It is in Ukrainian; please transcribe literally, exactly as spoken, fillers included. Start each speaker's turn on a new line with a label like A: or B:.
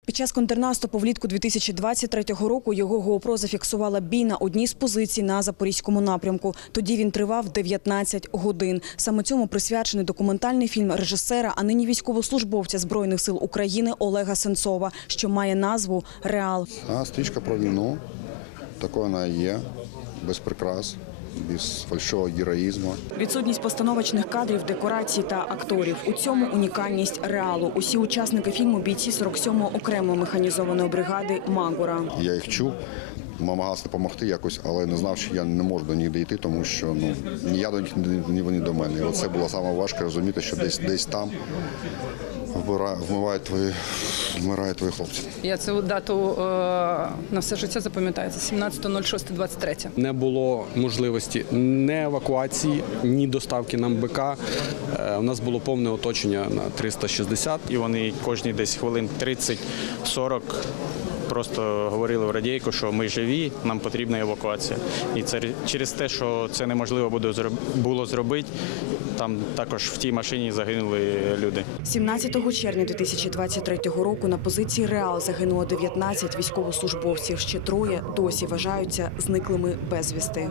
A: Під час контрнаступу влітку дві тисячі двадцять третього року його GoPro зафіксувала бій на одній з позицій на Запорізькому напрямку. Тоді він тривав дев'ятнадцять годин. Саме цьому присвячений документальний фільм режисера, а нині військовослужбовця Збройних сил України Олега Сенцова, що має назву «Реал».
B: А стрічка про війну, такою вона і є, без прикрас, без фальшивого героїзму.
A: Відсутність постановочних кадрів, декорацій та акторів. У цьому унікальність «Реалу». Усі учасники фільму – бійці сорок сьомої окремої механізованої бригади «Магура».
B: Я їх чув, намагався допомогти якось, але не знав, що я не можу до них дійти, тому що ну, ні я до них, ні вони до мене. І оце було саме важко розуміти, що десь, десь там вмирають твої, вмирають твої хлопці.
C: Я цю дату е, на все життя запам'ятаю. Це сімнадцяте шосте двадцять третє.
D: Не було можливості ні евакуації, ні доставки нам БК. Е, у нас було повне оточення на триста шістдесят.
E: І вони кожні десь хвилин тридцять-сорок просто говорили в радійку, що ми живі, нам потрібна евакуація. І це через те, що це неможливо було зробити, там також в тій машині загинули люди.
A: сімнадцятого червня дві тисячі двадцять третього року на позиції «Реал» загинуло дев'ятнадцять військовослужбовців. Ще троє досі вважаються зниклими безвісти.